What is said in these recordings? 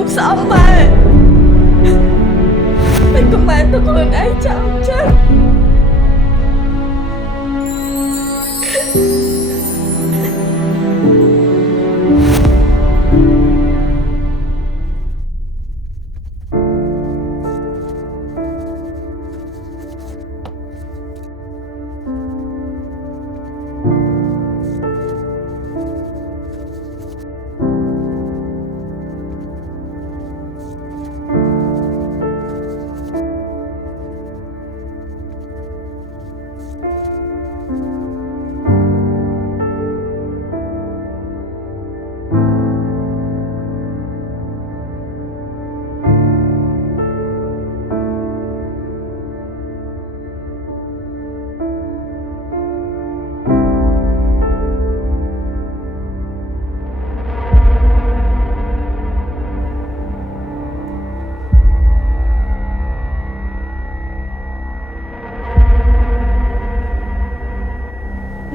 ខ្ញុំសោកម៉ែមិនក៏ម៉ែទៅខ្លួនឯងចោលចឹង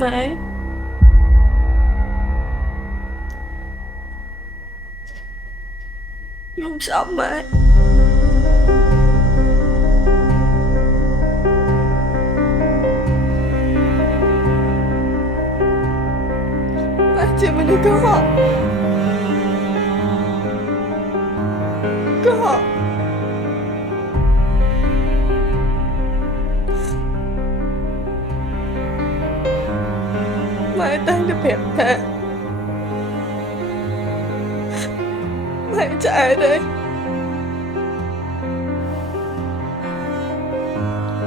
ម៉ែខ្ញុំសោកម៉ែម៉ែជាមនុស្សកុហកម៉ែតែងតែប្រាប់ថាម៉ែឆ្អែតហើយ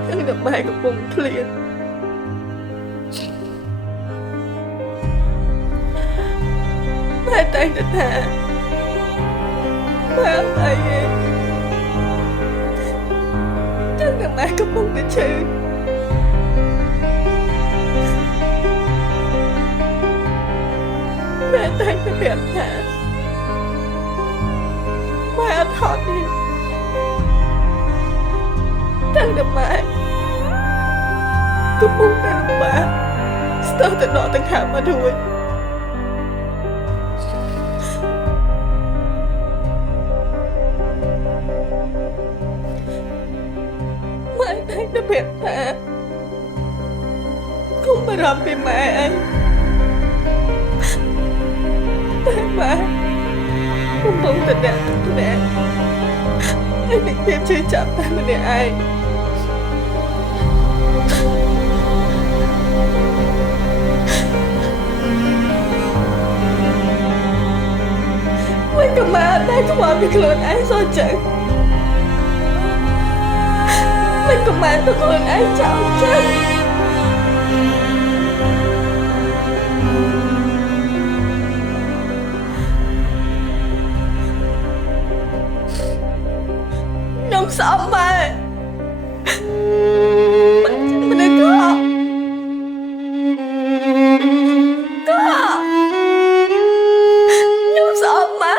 គឺតែម៉ែកំពុងឃ្លានម៉ែតែងតែថាម៉ែអត់អីទេចឹងតែម៉ែកំពុងតែឈឺម៉ែតែងតែប្រាប់ថាម៉ែអត់ហត់ទេតែម៉ែកំពុងតែលំបាកស្ទើរតែដកដង្ហើមមករួចម៉ែតែងតែប្រាប់ថាកុំបារម្ភពីម៉ែអីតែម៉ែកំពុងតែអ្នកទៅអ្នកហើយនឹងភាពជឿចាប់តែម្នាក់ឯងមិនក៏ម៉ែអត់ដែលខ្វល់ពីខ្លួនឯងសោះចឹងមិនក៏ម៉ែទៅខ្លួនឯងចោលចឹងខ្ញុំសោកម៉ែមិនកុហកខ្ញុំសោកម៉ែ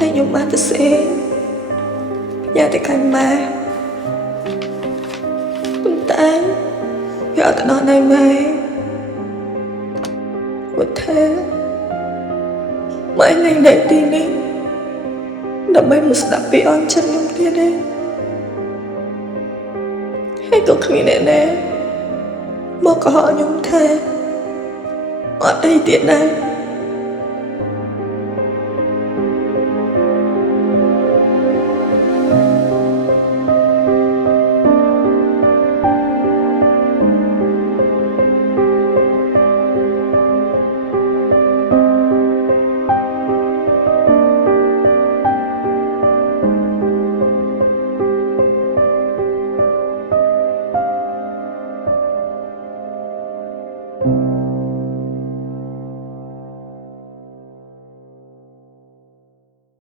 តែខ្ញុំបានទៅសេយ៉ាតែកាន់ម៉ែប៉ុន្តែវាអត់ទៅដល់ណៃម៉ែគាត់ថាម៉ែនៅនៅទីនេះដើម្បីមកស្ដាប់ពីអនចិត្តខ្ញុំទៀតទេហើយក៏គ្មានអ្នកណាមកកុហកខ្ញុំថាអត់អីទៀតដែរ